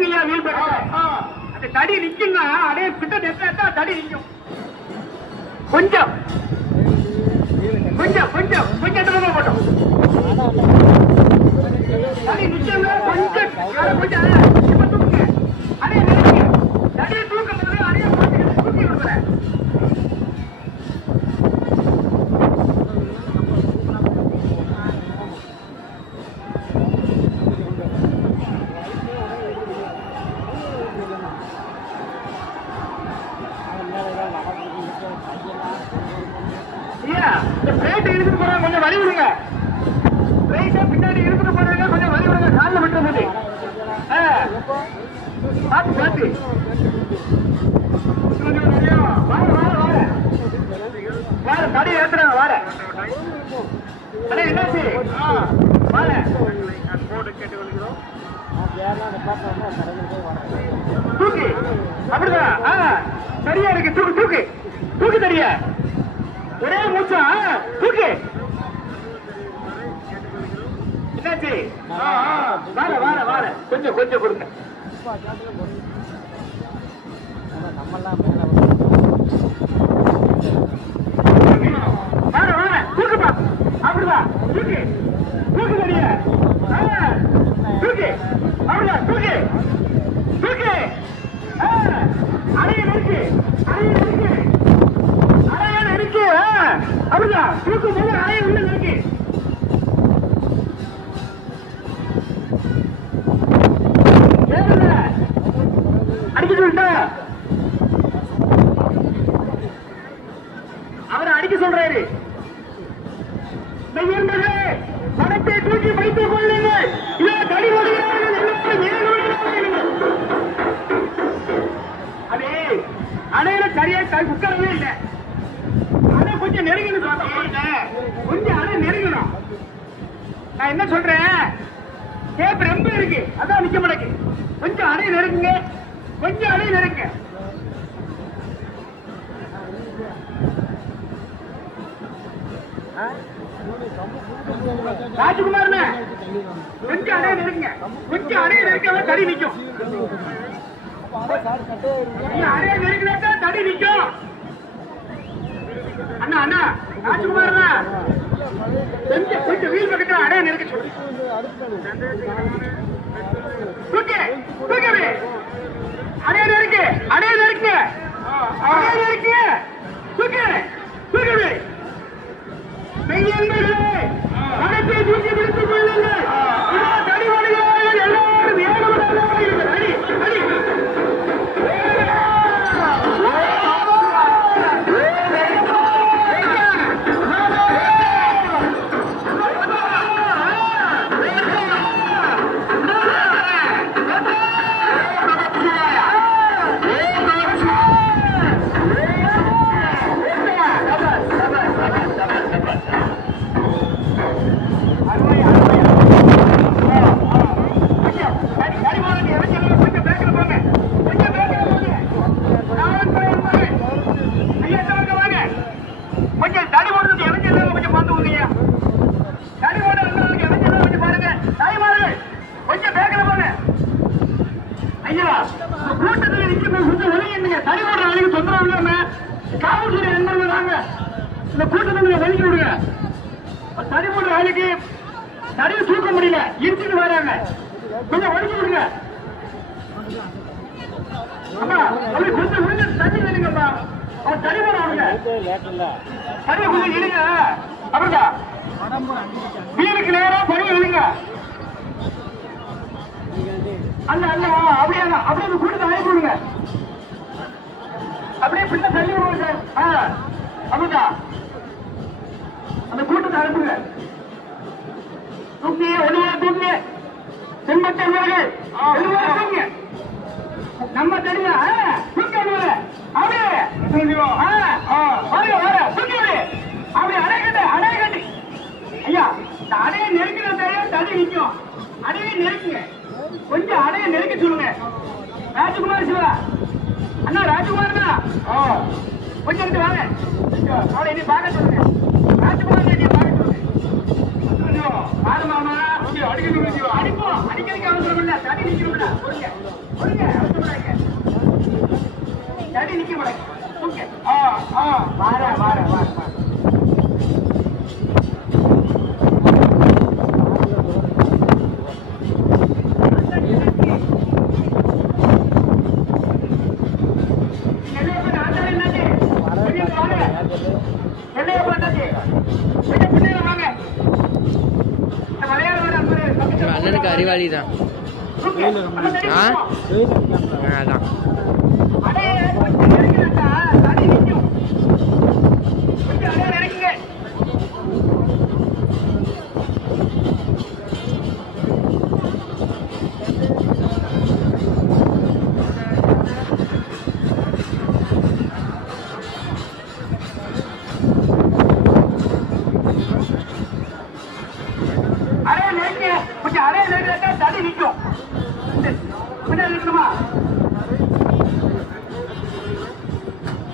நெருங்குங்க wheel பக்கத்துல. அந்த தடி நிக்குன்னா அப்படியே கிட்ட நெருங்க தடி நிக்கும். கொஞ்சம் கொஞ்சம் கொஞ்சம் கொஞ்சம் தூரம் போட்டோம். தடி நிக்கல கொஞ்சம் கொஞ்சம் இப்ப தூக்குங்க. அதே நெருங்குங்க. தடியை தூக்கும் போது அதே தூக்கி விடுறேன். இந்த பிளேட் இழுத்துட்டு போறாங்க, கொஞ்சம் வழி விடுங்க. பிளேட்டை பின்னாடி இழுத்துட்டு போறாங்க, கொஞ்சம் வழி விடுங்க. காலில் விட்டு போது பார்த்து பார்த்து வார தடி ஏத்துறாங்க. வார அடே என்னாச்சு? வார தூக்கி அப்படிதான் சரியா இருக்கு. தூக்கு தூக்கு தூக்கு தடிய ஒரே மூச்சா தூக்கு. என்னாச்சு? வார வார வார கொஞ்சம் கொஞ்சம் கொடுங்க. வார வார தூக்குப்பா. அப்படிதான் தூக்கு தூக்கு தடிய தூக்கு. அப்படிதான் தூக்கு தூக்கு. அடைய இருக்கு அடைய இருக்கு அடையாள இருக்கு. அப்படிதான் தூக்கும் போது அடைய உள்ள இருக்கு. அடிக்க சொல்லிட்ட அவரை அடிக்க சொல்றாரு. பணத்தை தூக்கி வைத்துக் கொள்ளுங்கள். அதே அணையில சரியா உட்காரவே இல்லை. அணை கொஞ்சம் நெருங்கணும் சுவாமி. கொஞ்சம் அணை நெருங்கணும். நான் என்ன சொல்றேன், கேப் ரொம்ப இருக்கு, அதான் நிக்க மாட்டேங்க. கொஞ்சம் அணை நெருங்குங்க, கொஞ்சம் அணை நெருங்க. ராஜகுமார் கொஞ்சம் அடைய நெருங்க, கொஞ்சம் அடைய நெருக்க தடி நிக்கும். அடைய நெருங்கினா தடி நிக்கும். அண்ணா அண்ணா ராஜகுமார் கொஞ்சம் கொஞ்சம் வீல் பக்கத்துல அடைய நெருக்க சொல்லு. அடைய நெருக்கு அடைய நெருக்கு அடைய நெருக்கு தூக்கு தூக்கு. பணத்தை தூக்கி பிடித்துக் கொள்ளுங்கள். தடிவாளிகள் எல்லாரும் அடி அடி. தடியை தூக்க முடியல, இடிச்சுட்டு வராங்க. கொஞ்சம் வலிச்சு விடுங்க. அப்படி கொஞ்சம் விழுந்து தண்ணி வேணுங்கப்பா. அவன் தடி போட விடுங்க. தடியை கொஞ்சம் இடுங்க. அப்படிங்க வீலுக்கு நேரம் பணியை விடுங்க. அல்ல அல்ல அப்படியே அப்படியே அந்த கூட்டத்தை அழைப்பு விடுங்க. அப்படியே பின்ன தள்ளி விடுங்க சார். அப்படிங்க அந்த கூட்டத்தை அனுப்புங்க. தூக்கி ஒழுவா தூக்கி செம்பத்தவர்கள் தூங்க. நம்ம தெரியா தூக்க அப்படியே அப்படி அடைக்கட்டு அடைக்கட்டு. ஐயா அடையை நெருக்கின தடி நிற்கும். அடையை நெருக்குங்க, கொஞ்சம் அடையை நெருக்க சொல்லுங்க. ராஜகுமார் சிவா அண்ணா, ராஜகுமார் கொஞ்சம் எடுத்து வாங்க. அவளை இனி பார்க்க சொல்லுங்க. ராஜகுமார் பார்க்க சொல்லுங்க. பாரு மாமா அடிப்போம் அடிக்கிறதுக்கு அவசரம் இல்ல தடி நிக்கிறோம்ல பொறுங்க பொறுங்க அவசரப்படாதீங்க தடி நிக்க மாட்டேங்க ஓகே வார வார வார வார அண்ணனுக்கு அறிவாளி தான். அதான் கொஞ்சம் அடைய தடி நிற்கும் பின்னாடி இருக்கணுமா